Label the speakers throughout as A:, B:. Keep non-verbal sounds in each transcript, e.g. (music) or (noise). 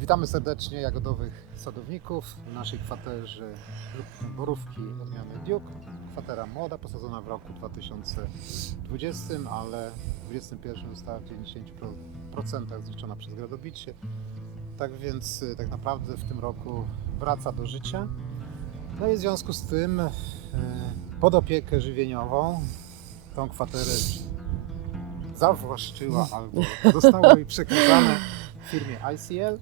A: Witamy serdecznie jagodowych sadowników w naszej kwaterze borówki odmiany Duke. Kwatera młoda, posadzona w roku 2020, ale w 2021 została w 90% zniszczona przez gradobicie. Tak więc y, tak naprawdę w tym roku wraca do życia. No i w związku z tym y, pod opiekę żywieniową tą kwaterę zawłaszczyła albo (laughs) zostało jej przekazane firmie ICL.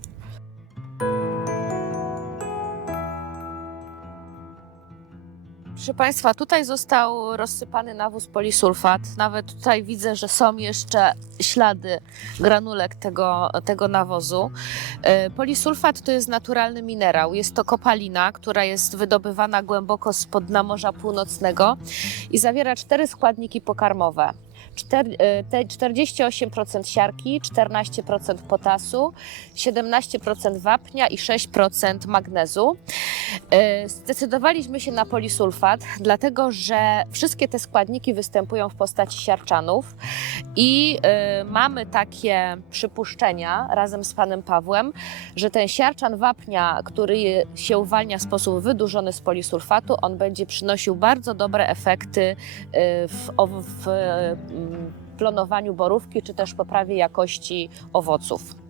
B: Proszę Państwa, tutaj został rozsypany nawóz polisulfat. Nawet tutaj widzę, że są jeszcze ślady granulek tego, tego nawozu. E, Polisulfat to jest naturalny minerał. Jest to kopalina, która jest wydobywana głęboko spod dna Północnego i zawiera cztery składniki pokarmowe. Czter- e, te 48% siarki, 14% potasu, 17% wapnia i 6% magnezu. E, Zdecydowaliśmy się na polisulfat, dlatego że wszystkie te składniki występują w postaci siarczanów i e, mamy takie przypuszczenia razem z panem Pawłem, że ten siarczan wapnia, który się uwalnia w sposób wydłużony z polisulfatu, on będzie przynosił bardzo dobre efekty e, w, w e, m, plonowaniu borówki, czy też poprawie jakości owoców.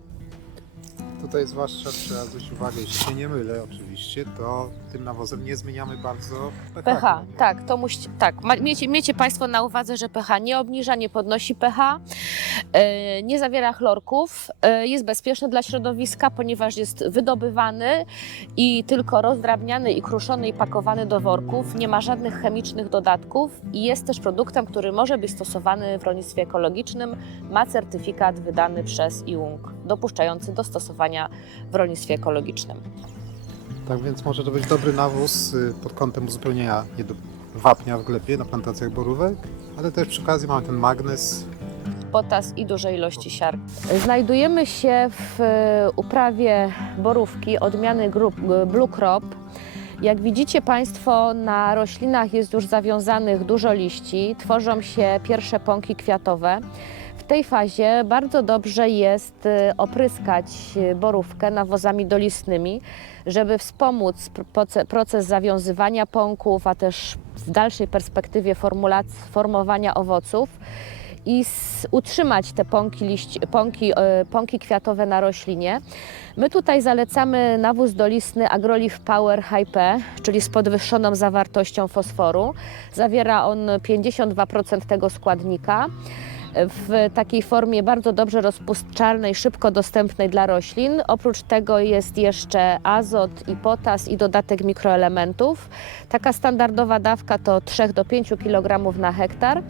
A: Tutaj zwłaszcza trzeba zwrócić uwagę, jeśli się nie mylę oczywiście, to tym nawozem nie zmieniamy bardzo pH.
B: pH,
A: gleby.
B: tak, to musi, tak. Ma- Miejcie, miejcie Państwo na uwadze, że pH nie obniża, nie podnosi pH, e, nie zawiera chlorków, e, jest bezpieczny dla środowiska, ponieważ jest wydobywany i tylko rozdrabniany i kruszony i pakowany do worków, nie ma żadnych chemicznych dodatków i jest też produktem, który może być stosowany w rolnictwie ekologicznym, ma certyfikat wydany przez IUNG, dopuszczający do stosowania w rolnictwie ekologicznym.
A: Tak więc może to być dobry nawóz y, pod kątem uzupełnienia wapnia w glebie na plantacjach borówek, ale też przy okazji mamy ten magnez.
B: potas i duże ilości siarki. Znajdujemy się w e, uprawie borówki odmiany grup Blue Crop. Jak widzicie Państwo, na roślinach jest już zawiązanych dużo liści, tworzą się pierwsze pąki kwiatowe. W tej fazie bardzo dobrze jest e, opryskać e, borówkę nawozami dolistnymi, żeby wspomóc pr- proce- proces zawiązywania pąków, a też w dalszej perspektywie formowania owoców i utrzymać te pąki, liść, pąki, e, pąki kwiatowe na roślinie. My tutaj zalecamy nawóz dolistny Agrolife Power Hype, czyli z podwyższoną zawartością fosforu. Zawiera on 52% tego składnika w takiej formie bardzo dobrze rozpuszczalnej, szybko dostępnej dla roślin. Oprócz tego jest jeszcze azot i potas i dodatek mikroelementów. Taka standardowa dawka to 3 do 5 kg na hektar.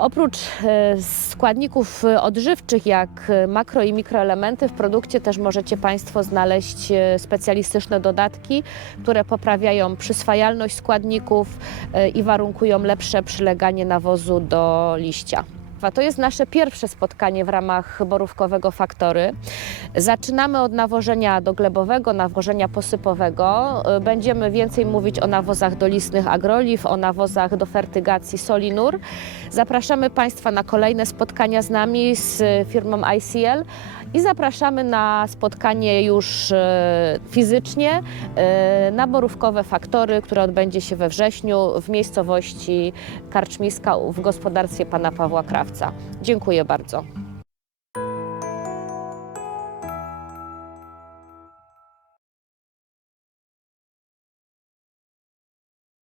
B: Oprócz e, składników e, odżywczych jak e, makro i mikroelementy w produkcie też możecie Państwo znaleźć specjalistyczne dodatki, które poprawiają przyswajalność składników i warunkują lepsze przyleganie nawozu do liścia. To jest nasze pierwsze spotkanie w ramach borówkowego faktory. Zaczynamy od nawożenia doglebowego, nawożenia posypowego. Y, Będziemy więcej mówić o nawozach dolistnych agroliv, o nawozach do fertygacji solinur. Zapraszamy Państwa na kolejne spotkania z nami, z firmą ICL i zapraszamy na spotkanie już e, fizycznie e, na borówkowe faktory, które odbędzie się we wrześniu w miejscowości Karczmiska w gospodarstwie pana Pawła Krawca. Dziękuję bardzo.